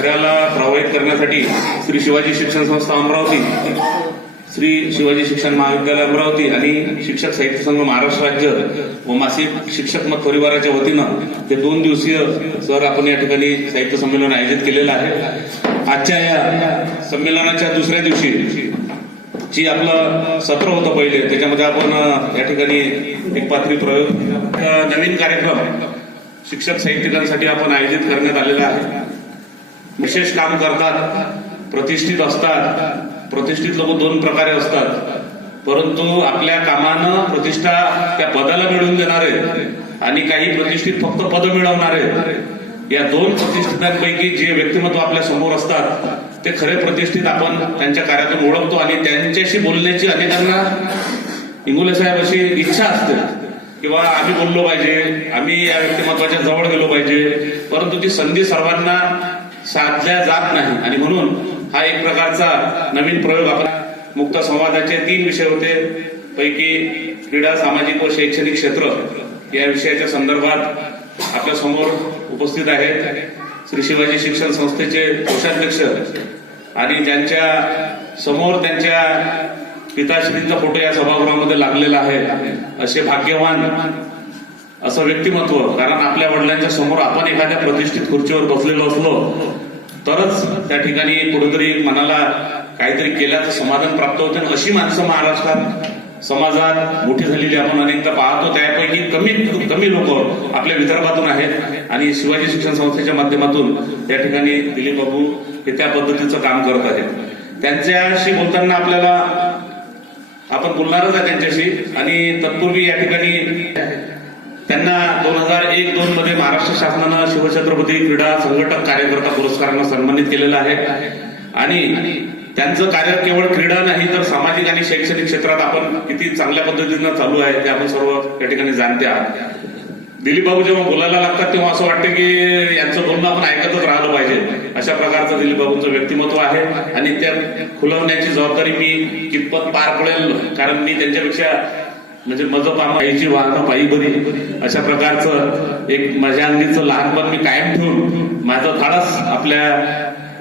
झऱ्याला प्रवाहित करण्यासाठी श्री शिवाजी शिक्षण संस्था अमरावती, श्री शिवाजी शिक्षण महाविद्यालय अमरावती आणि शिक्षक साहित्य संघ महाराष्ट्र राज्य व मासिक शिक्षक मत परिवाराच्या वतीनं ते 2 दिवसीय सर आपण या ठिकाणी साहित्य संमेलन आयोजित केलेलं आहे। आजच्या या संमेलनाच्या दुसऱ्या दिवशी जी आपलं सत्र होतं पहिले, त्याच्यामध्ये आपण या ठिकाणी एक पात्री प्रयोग नवीन कार्यक्रम शिक्षक साहित्यिकांसाठी आपण आयोजित करण्यात आलेला आहे। विशेष काम करतात, प्रतिष्ठित असतात। प्रतिष्ठित लोक 2 प्रकारे असतात, परंतु आपल्या कामानं प्रतिष्ठा त्या पदाला मिळवून देणारे आणि काही प्रतिष्ठित फक्त पद मिळवणारे, या 2 प्रतिष्ठितांपैकी जे व्यक्तिमत्व आपल्या समोर असतात ते खरे प्रतिष्ठित आपण त्यांच्या कार्यातून ओळखतो आणि त्यांच्याशी बोलण्याची अनेकांना इंगोले साहेब अशी इच्छा असते किंवा आम्ही बोललो पाहिजे, आम्ही या व्यक्तिमत्वाच्या जवळ गेलो पाहिजे, परंतु ती संधी सर्वांना साधल्या जात नाही आणि म्हणून हा एक प्रकारचा नवीन प्रयोग आपण मुक्त संवादाचे 3 विषय होते, पैकी क्रीडा, सामाजिक व शैक्षणिक क्षेत्र या विषयाच्या संदर्भात आपल्या समोर उपस्थित आहेत श्री शिवाजी शिक्षण संस्थेचे कोषाध्यक्ष आणि ज्यांच्या समोर त्यांच्या पिताश्रींचा फोटो या सभागृहामध्ये लागलेला आहे असे भाग्यवान असं व्यक्तिमत्व। कारण आपल्या वडिलांच्या समोर आपण एखाद्या प्रतिष्ठित खुर्चीवर बसलेलो असलो तरच त्या ठिकाणी कुठेतरी मनाला काहीतरी केल्याचं समाधान प्राप्त होते। अशी माणसं महाराष्ट्रात समाजात मोठी झालेली आपण अनेकदा पाहतो, त्यापैकी कमी लोक आपल्या विदर्भातून आहेत आणि शिवाजी शिक्षण संस्थेच्या माध्यमातून त्या ठिकाणी दिलीप बाबू हे त्या पद्धतीचं काम करत आहेत। त्यांच्याशी बोलताना आपल्याला आपण बोलणारच आहे त्यांच्याशी आणि तत्पूर्वी या ठिकाणी त्यांना 2001-2 मध्ये महाराष्ट्र शासनानं शिवछत्रपती क्रीडा संघटक कार्यकर्ता पुरस्कारानं सन्मानित केलेलं आहे आणि त्यांचं कार्य केवळ क्रीडा नाही तर सामाजिक आणि शैक्षणिक क्षेत्रात आपण किती चांगल्या पद्धतीनं चालू आहे ते आपण सर्व त्या ठिकाणी जाणते आहात। दिलीप बाबू जेव्हा बोलायला लागतात तेव्हा असं वाटतं की यांचं बोलणं आपण ऐकतच राहिलं पाहिजे, अशा प्रकारचं दिलीप बाबूंचं व्यक्तिमत्व आहे आणि त्या खुलवण्याची जबाबदारी मी कितपत पार पडेल, कारण मी त्यांच्यापेक्षा म्हणजे माझं पामाची वाहनं पायी बरी अशा प्रकारचं एक माझ्या अंगीचं लहानपण मी कायम ठेवून माझं धाडस आपल्या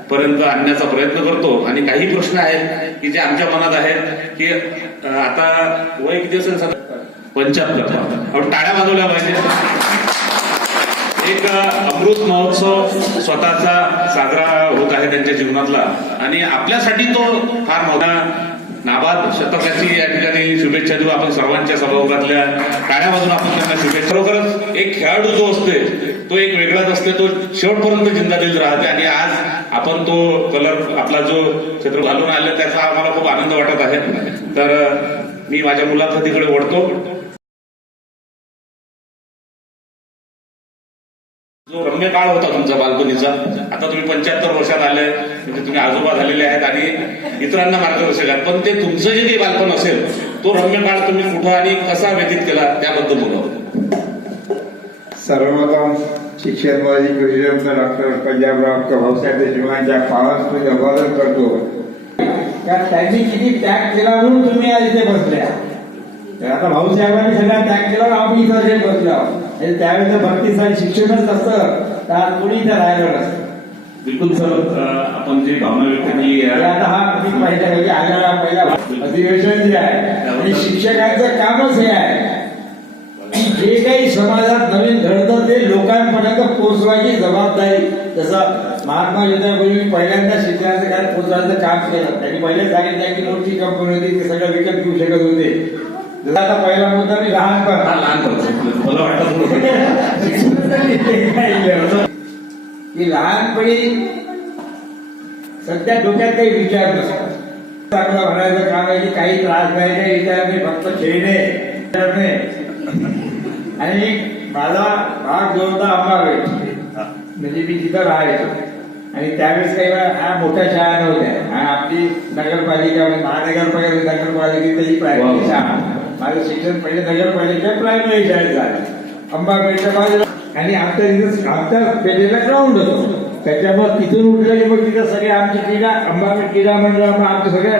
पर्यंत आणण्याचा प्रयत्न करतो आणि काही प्रश्न आहेत की जे आमच्या मनात आहेत की आता वय किती असेल 75, आपण टाळ्या वाजवल्या पाहिजे। एक अमृत महोत्सव स्वतःचा साजरा होत आहे त्यांच्या जीवनातला आणि आपल्यासाठी तो फार मोठा नाबाद शतकाची या ठिकाणी शुभेच्छा देऊ आपण सर्वांच्या सभागृहातल्या टाळ्या वाजून आपण त्यांना शुभेच्छा। खरोखरच एक खेळाडू जो असते तो एक वेगळाच असते, तो शेवटपर्यंत जिंदादिल राहते आणि आज आपण तो कलर आपला जो क्षेत्र घालून आले त्याचा आम्हाला खूप आनंद वाटत आहे। तर मी माझ्या मुलाखतीकडे वळतो। जो रम्य काळ होता तुमचा बालपणीचा, आता तुम्ही 75 वर्षात आले म्हणजे तुम्ही आजोबा झालेले आहेत आणि इतरांना मार्गदर्शक आहेत, पण ते तुमचं जे काही बालपण असेल तो रम्य काळ तुम्ही कुठं आणि कसा व्यतीत केला त्याबद्दल बोला। सर्वप्रथम शिक्षण मंत्री डॉक्टर पंजाबराव भाऊसाहेब देशमुखांच्या पावसाचे अभिवादन करतो। त्यांनी किती त्याग केला म्हणून तुम्ही आज इथे बसल्या। आता भाऊसाहेबांनी सगळा त्याग केला, आम्ही इथे बसलो आहोत। त्यावेळेस भक्तीसाठी शिक्षणच असतं तर कोणी इथे राहिलं नसतं। बिलकुल सर, आपण जी भावना व्यक्त केली आता हा पहिला अधिवेशन जे आहे आणि शिक्षकांचं कामच हे आहे की जे काही समाजात नवीन घडतं ते लोकांपर्यंत पोहोचवायची जबाबदारी। जसं महात्मा ज्योतिबा पहिल्यांदा शिक्षणाचं काय पोहोचवायचं काम केलं, त्यांनी पहिले सांगितलं की मोठी कंपनी होती ते सगळं विकत घेऊ शकत होते। आता पहिला मुद्दा मी मला वाटतं की लहानपणी सध्या डोक्यात काही विचार नसतात, चांगलं म्हणायचं काम आहे की काही त्रास नाही, काही विचार नाही, फक्त खेळणे आणि माझा भाग जो होता अंबावेट म्हणजे मी तिथं राहायचो आणि त्यावेळेस काही हा मोठ्या शाळा नव्हत्या, आपली नगरपालिका महानगरपालिका नगरपालिकेची प्रायमरी शाळा, माझं शिक्षण पहिले नगरपालिका प्रायमरी शाळेत झालं अंबापेठच्या बाजूला आणि आमच्या पेढेला ग्राउंड होतो, त्याच्यामुळे तिथून उठलं की मग तिथं सगळे आमची क्रीडा अंबापेठ क्रीडा मंडळ आमच्या सगळ्या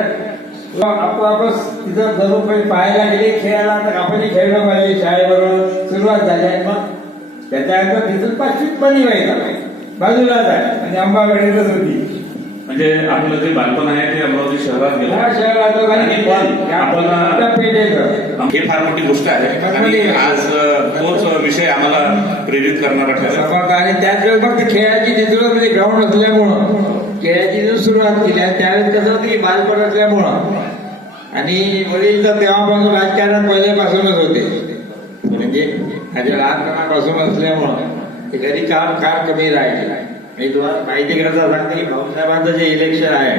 आपोआपच तिथं जरूर पाहायला गेले, खेळायला तर आपण खेळलं पाहिजे, शाळेबरोबर सुरुवात झाली आणि मग त्याच्यानंतर तिथून 5वीत पण व्हायचं बाजूलाच आहे म्हणजे अंबागडीतच होती. म्हणजे आपलं जे बालपण आहे ते अमरावती शहरात गेलं या शहरात आणि आपण पेठेत हे फार मोठी गोष्ट आहे आणि आज तोच विषय आम्हाला प्रेरित करणारा ठरला. समज आणि त्याच वेळेस मग ते खेळाची तिथून म्हणजे ग्राउंड असल्यामुळं खेळाची जो सुरुवात केली आणि त्यावेळेस कसं होतं की बालपण असल्यामुळं आणि वडील तर तेव्हापासून राजकारणात पहिल्यापासूनच होते म्हणजे माझ्या लहानपणापासून असल्यामुळं ते घरी काम फार कमी राहिले. मी तुम्हाला माहिती करता सांगते की भाऊसाहेबांचं जे इलेक्शन आहे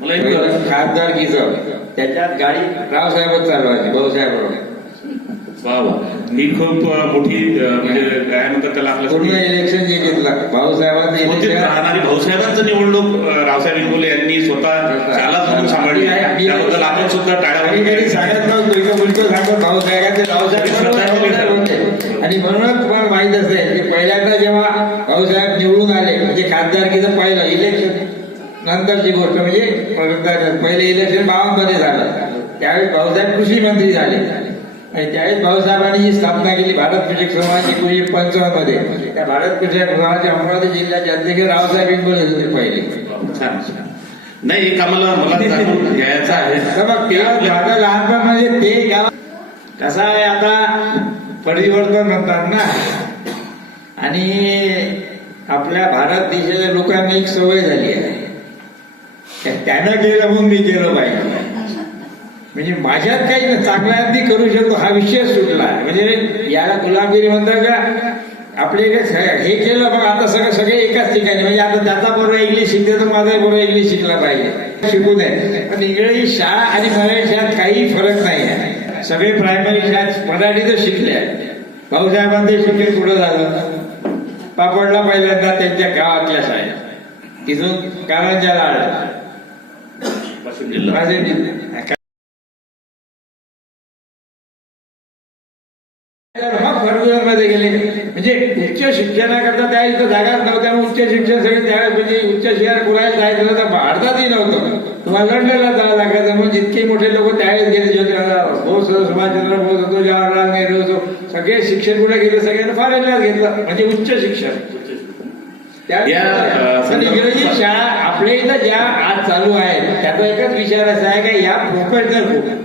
मला एक खासदारकीचं त्याच्यात गाडी रावसाहेबच चालवायची भाऊसाहेब बरोबर वा मी खूप मोठी म्हणजे काय म्हणतात त्याला पूर्ण आपल्या इलेक्शन जे घेतलं भाऊसाहेबांचं उपस्थित इलेक्शन राहणारी भाऊसाहेबांचं निवडणूक रावसाहेब इंगोले यांनी स्वतः चालक म्हणून सांभाळली. त्याबद्दल आपण सुद्धा आम्ही कधी टाळ्या सांगत नव्हतो इथं मुलगा सांगत भाऊसाहेबांचे भाऊसाहेब होते आणि म्हणूनच तुम्हाला माहित असेल की पहिल्यांदा जेव्हा भाऊसाहेब निवडून आले म्हणजे खासदारकीचं पहिलं इलेक्शन नंतरची गोष्ट म्हणजे पहिले इलेक्शन 52 मध्ये झालं. त्यावेळेस भाऊसाहेब कृषी मंत्री झाले आणि त्यावेळेस भाऊसाहेबांनी जी स्थापना केली भारत कृषक समाज 1955 मध्ये त्या भारत कृषक समाजाचे अमरावती जिल्ह्याचे अध्यक्ष रावसाहेब इंगोले होते पहिले. छान छान. नाही एक आम्हाला मला जाणून घ्यायचं आहे तर मग तेव्हा माझं लहानपण म्हणजे ते गाव कसं आहे आता परिवर्तन म्हणतात ना आणि आपल्या भारत देशाच्या लोकांना एक सवय झाली आहे त्यानं केलं म्हणून मी केलं पाहिजे म्हणजे माझ्यात काही ना चांगला मी करू शकतो हा विषय सुटला म्हणजे याला गुलामगिरी म्हणतात का आपले हे केलं मग आता सगळे एकाच ठिकाणी म्हणजे आता त्याचा बरोबर इंग्लिश शिकते तर माझा बरोबर इंग्लिश शिकला पाहिजे शिकू नये पण इंग्रजी शाळा आणि मराठी शाळेत काही फरक नाही आहे. सगळे प्रायमरी शाळेत मराठीतच शिकले भाऊसाहेबांचे शिक्षण पुढे झालं पापडला पहिल्यांदा त्यांच्या गावातल्या शाळेत तिथून कारंजाला आला वाशिम जिल्हा. वाशिम जिल्ह्यात मग फर्ग्युसनमध्ये गेले म्हणजे उच्च शिक्षणाकरता त्या इथं जागाच नव्हत्या उच्च शिक्षण सगळे त्यावेळेस म्हणजे उच्च शिक्षण पुरायला जायचं तर भारतातही नव्हतं तुम्हाला लंडनला जावं लागायचं म्हणून जितके मोठे लोक त्यावेळेस गेले ज्योतिराव बोस सुभाषचंद्र बोस होतो जवाहरलाल नेहरू होतो सगळे शिक्षण कुठे गेले सगळ्यांना फॉरेनलाच घेतलं म्हणजे उच्च शिक्षण पण इंग्रजी शाळा आपल्या इथं ज्या आज चालू आहेत त्याचा एकच विचार असा आहे का या प्रोफेशनल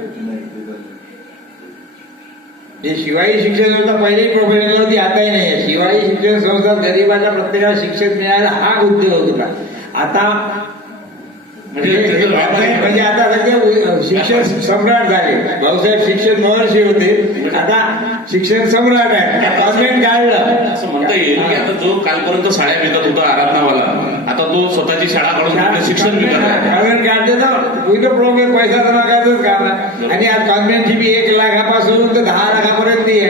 जे शिवाई शिक्षण संस्था पहिली प्रोफेशनल होती आताही नाही शिवाई शिक्षण संस्था गरीबाच्या प्रत्येकाला शिक्षण मिळायला हा उद्योग होता. आता म्हणजे आता सध्या शिक्षण सम्राट झाले भाऊसाहेब शिक्षण महर्षी होते आता शिक्षण सम्राट आहे कॉन्व्हेंट काढलं असं म्हणता येईल की आता जो कालपर्यंत शाळा विकत होता आराधनावाला आता तो स्वतःची शाळा काढून शिक्षण विकत आहे. कॉन्व्हेंट काढते तर विविध प्रोग्रेस पैसा जमा करायचंच काम आणि आज कॉन्व्हेंटची बी 1 लाखापासून तर 10 लाखापर्यंत आहे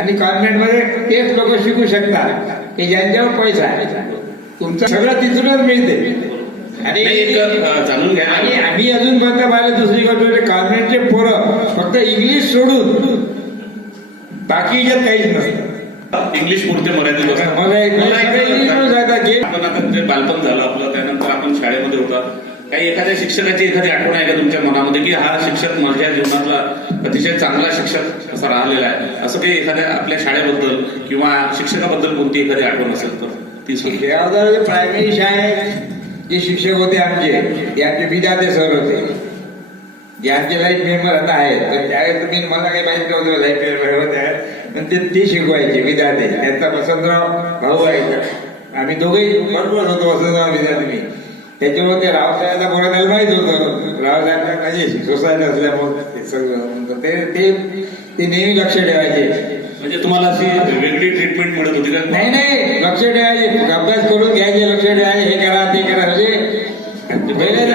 आणि कॉन्व्हेंट मध्ये तेच लोक शिकू शकतात की ज्यांच्यावर पैसा आहे तुमचं सगळं तिथूनच मिळते. आणि जाणून घ्या आणि आम्ही अजून म्हणतो पाहिलं दुसरी गोष्ट कॉन्व्हेंटचे पोरं फक्त इंग्लिश सोडून बाकी याच्यात काहीच नसतं इंग्लिश पुरते मर्यादित असतात. आपण आता जे बालपण झालं आपलं त्यानंतर आपण शाळेमध्ये होता काही एखाद्या शिक्षकाची एखादी आठवण आहे का तुमच्या मनामध्ये की हा शिक्षक माझ्या जीवनातला अतिशय चांगला शिक्षक असा राहिलेला आहे असं काही एखाद्या आपल्या शाळेबद्दल किंवा शिक्षकाबद्दल कोणती एखादी आठवण असेल तर ती जे प्रायमरी शाळेत जे शिक्षक होते आमचे ते आमचे विधाते सर होते जे आमचे लाईफ मेंबर आता आहेत तर त्यावेळेस तुम्ही मला काही माहिती नव्हतं लाईफ मेंबर होते पण ते शिकवायचे विधाते त्यांचा वसंतराव भाऊ आहे आम्ही दोघेही बरोबर होतो वसंतराव विधाते मी त्याच्यामुळे ते रावसाहेबांना बोलायला माहित होतं रावसाहेबांना म्हणजे सोसायटी असल्यामुळे ते सगळं ते नेहमी लक्ष ठेवायचे. म्हणजे तुम्हाला अशी वेगळी ट्रीटमेंट मिळत होती का? नाही लक्ष ठेवायचे अभ्यास करून घ्यायचे लक्ष ठेवायचे हे करा ते करा म्हणजे पहिले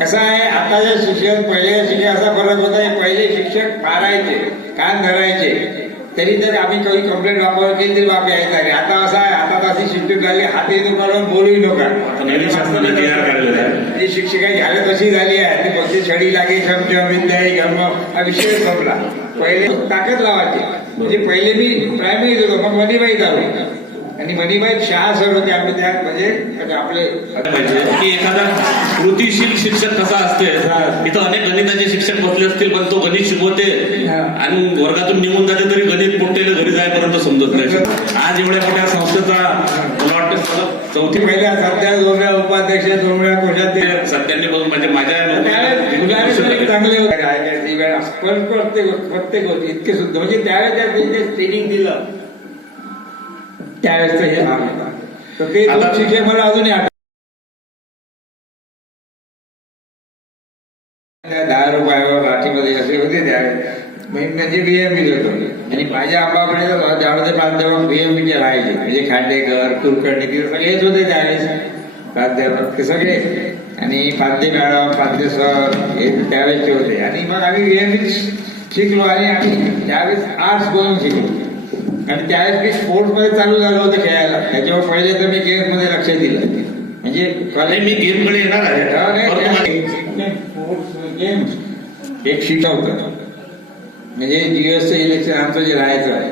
कसं आहे आताच्या शिक्षण पहिले शिक्षण असा फरक होता पहिले शिक्षक मारायचे कान धरायचे तरी तर आम्ही काही कंप्लेंट वापर केली तरी बाप यायचा नाही. आता असं आहे आता अशी शिक्षक झाली हाती दुकान बोलूही नका नवीन शासनाने तयार काढलेलं आहे. जी शिक्षकाची हालत अशी झाली आहे ती फक्त छडी लागे क्षमच्या विद्याही घर्म हा विषय संपला. पहिले ताकद लावायची म्हणजे पहिले मी प्रायमरीत होतो मग मणिबाई झालो आणि मणिबाई शहा सर होते आम्ही त्या म्हणजे आपले की एखादा कृतीशील शिक्षक कसा असते इथं अनेक गणिताचे शिक्षक बसले असतील पण तो गणित शिकवते आणि वर्गातून निघून जाते तरी गणित पोटेल घरी जायपर्यंत समजत नाही. आज एवढ्या मोठ्या संस्थेचा चौथी पहिल्या सध्या 2 वेळा उपाध्यक्ष 2 वेळा कोशाध्यक्ष सत्याने बघून म्हणजे माझ्या त्यावेळेस मुलाने तरी चांगले होते राहायचे वेळा प्रत्येक गोष्टी इतके सुद्धा म्हणजे त्यावेळेस जे ट्रेनिंग दिलं त्यावेळेस हे हाल होता तर ते आता- शिक्षक मला अजूनही आठवतात. त्या 10 रुपयावर लाठीमध्ये असे होते त्यावेळेस म्हणजे बीएमबी होतो आणि माझ्या आंबाकडे त्यामध्ये प्राध्यापक बीएमबीचे राहायचे म्हणजे खांडेकर कुलकर्णी सगळे हेच होते त्यावेळेस प्राध्यापक ते सगळे आणि पाध्ये मॅडम पाध्ये सर हे त्यावेळेसचे होते आणि मग आम्ही बीएमबी शिकलो आणि आम्ही त्यावेळेस आर्ट्स बनवून शिकलो आणि त्यावेळेस मी स्पोर्ट्समध्ये चालू झालं होतं खेळायला त्याच्यावर पहिले तर मी गेम्समध्ये लक्ष दिलं म्हणजे नाही, मी गेमकडे येणार आहे परंतु गेम्स एक शिकवतं म्हणजे जीएसचं इलेक्शन आमचं जे राहायचं आहे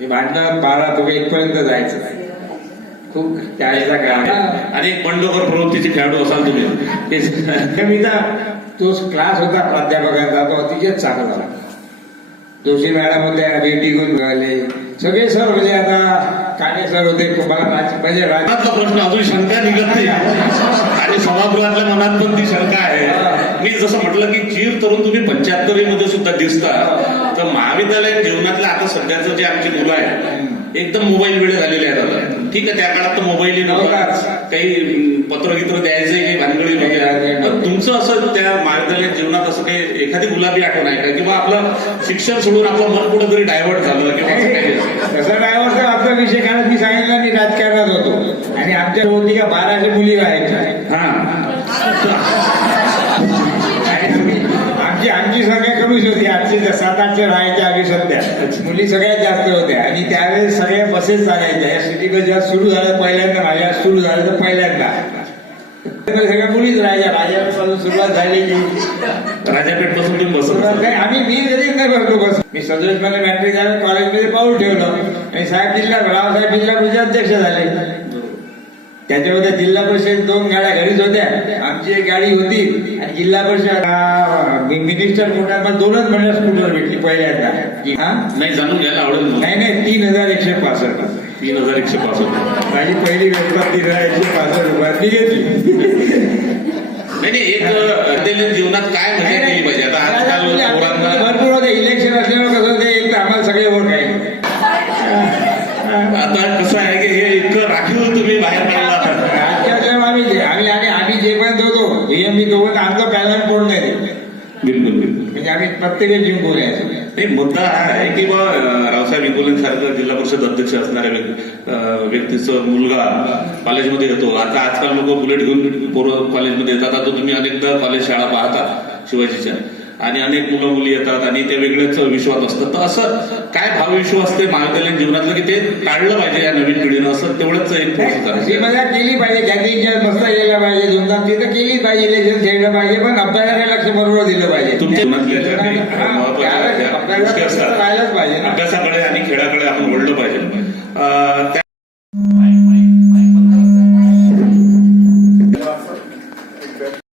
ते भांडण 12 ते 1 पर्यंत जायचं खूप त्यावेळेचा काळ आणि एक बंडखोर प्रवृत्तीचे खेळाडू असाल तुम्ही मी तो क्लास होता प्राध्यापकांचा तो अतिशय चांगला होता जोशी मॅडम होत्या भेटी घेऊन मिळाले सगळे सर म्हणजे आता काणे सर होते मला म्हणजे मनातला प्रश्न अजून शंका निघत नाही आणि सभागृहातल्या मनात पण ती शंका आहे मी जसं म्हटलं की चीर तरुण तुम्ही 75 मध्ये सुद्धा दिसता तर महाविद्यालयीन जीवनातल्या आता सध्याचं जे आमची मुलं आहेत एकदम मोबाईल वेळ झालेले आहेत आता ठीक आहे त्या काळात तर मोबाईल नव्हता काही पत्रगित्र द्यायचे काही भानगडी नव्हत्या पण तुमचं असं त्या महाविद्यालयीन जीवनात असं काही एखादी गुलाबी आठवण आहे का किंवा आपलं शिक्षण सोडून आपलं मन कुठेतरी डायव्हर्ट झालं किंवा असं काही तसं ड्रायव्हरचा आपला विषय कारण मी सांगितलं मी राजकारणात होतो आणि आमच्या होती का 12 मुली राहायच्या हा आमची संख्या कमीच होती आमची 7-8 राहायच्या आम्ही सध्या मुली सगळ्यात जास्त होत्या आणि त्यावेळेस सगळ्या बसेस चालायच्या या सिटी बस जेव्हा सुरू झालं पहिल्यांदा माझ्या सुरू झालं तर पहिल्यांदा सगळ्या मुलीच राहायच्या राजापासून सुरुवात झाली की राजापेठ पासून तुम्ही बसत मी जरी नाही भरलो बस मी सदोष मध्ये मॅट्रिक झालं कॉलेजमध्ये पाऊल ठेवलं आणि साहेब रावसाहेब जिल्हा परिषद अध्यक्ष झाले त्याच्यामध्ये जिल्हा परिषद 2 गाड्या घरीच होत्या आमची एक गाडी होती आणि जिल्हा परिषद मिनिस्टर कोटामध्ये 2च महिन्या स्कूटर भेटली पहिल्यांदा हा नाही जाणून घ्यायला आवडेल नाही 3165 3165 माझी पहिली वेतन 3165 रुपयातली घेतली नाही एक विद्यालयीन जीवनात काय मजा केली पाहिजे आता आजकाल पोरांना भरपूर होते इलेक्शन असल्यावर कसं होते एक तर आम्हाला सगळे वोट आहे आता कसं आहे की हे इतकं राखीव तुम्ही बाहेर काढला आम्ही जे पण होतो बीएमबी दोघं आमचं पॅनल कोण नाही बिलकुल म्हणजे आम्ही प्रत्येक जिंकून यायचो नाही मुद्दा हा आहे की बा रावसाहेब विकोलेंसारखं जिल्हा परिषद अध्यक्ष असणाऱ्या व्यक्तीचं मुलगा कॉलेजमध्ये येतो आता आजकाल लोक बुलेट घेऊन पोरं कॉलेजमध्ये येतात आता तुम्ही अनेकदा कॉलेज शाळा पाहता शिवाजीच्या आणि अनेक मुलं मुली येतात आणि ते वेगळेच विश्वास असतात तर असं काय भावविश्वास असते महाविद्यालयीन जीवनातलं की ते टाळलं पाहिजे या नवीन पिढीनं असं तेवढंच एक ही मजा केली पाहिजे गॅदरिंगच्या बसता गेल्या पाहिजे धुमधाम तिथं केली पाहिजे इलेक्शन खेळलं पाहिजे पण अभ्यासाकडे लक्ष बरोबर दिलं पाहिजे तुमच्या जीवनातल्या ज्या काही महत्त्वाच्या ज्या गोष्टी असतात राहिलंच पाहिजे ना अभ्यासाकडे आणि खेळाकडे आपण वळलं पाहिजे